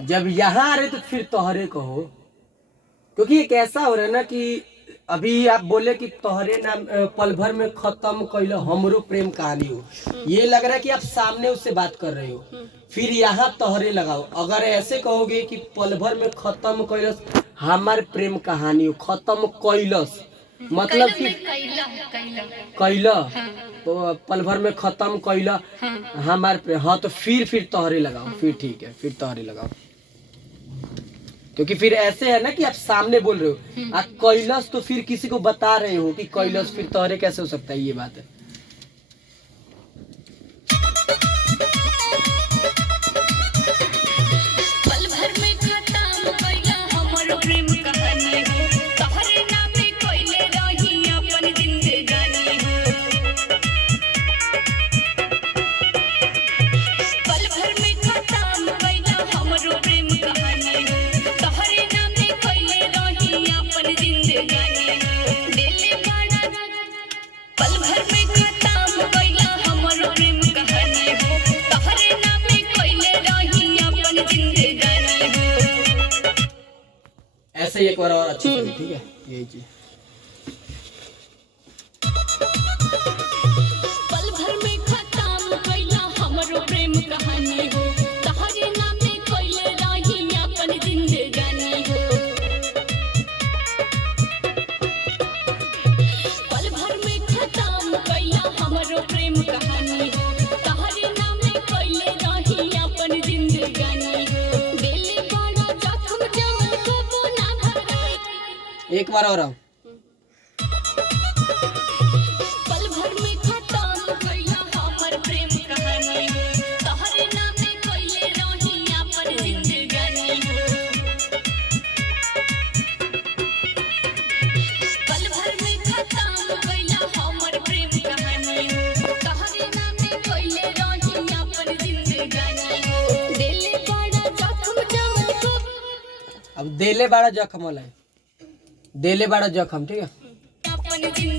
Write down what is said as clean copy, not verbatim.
जब यहाँ आ रहे तो फिर तोहरे कहो, क्योंकि एक ऐसा हो रहा है ना कि अभी आप बोले कि तोहरे नाम पल भर में खत्म कैल हमरो प्रेम कहानी हो, ये लग रहा है कि आप सामने उससे बात कर रहे हो, फिर यहाँ तोहरे लगाओ। अगर ऐसे कहोगे कि पल भर में खत्म कैलस हमार प्रेम कहानी हो, खत्म कैलस मतलब कि कैला तो पल भर में खत्म कैला हमार प्रेम, हाँ तो फिर तोहरे लगाओ, फिर ठीक है, फिर तोहरे लगाओ। क्योंकि फिर ऐसे है ना कि आप सामने बोल रहे हो, आप कैलस तो फिर किसी को बता रहे हो कि कैलस, फिर तोहरे कैसे हो सकता है, ये बात है। ऐसे एक बार और अच्छी चीज, ठीक है, यही चीज। पल भर में खत्म कैला हमरो प्रेम कहानी हो, तहरे नामे कैले रही अपन जिंदगानी हो। पल भर में खत्म कैला हमरो प्रेम कहानी हो, तहरे नामे कैले रही अपन जिंदगानी हो। दिल बड़ा जख्म जम को ना भराई, एक बार और आओ। पल भर में खत्म कैला हमर प्रेम कहानी हो, तहरे नामे कैले रही अपन जिंदगानी हो। पल भर में खत्म कैला हमर प्रेम कहानी हो, तहरे नामे कैले रही अपन जिंदगानी हो। दिल बड़ा जख्म जम को, अब देले बड़ा जख्म होला है, देले बड़ा जख्म, ठीक है। अपन जिंदगानी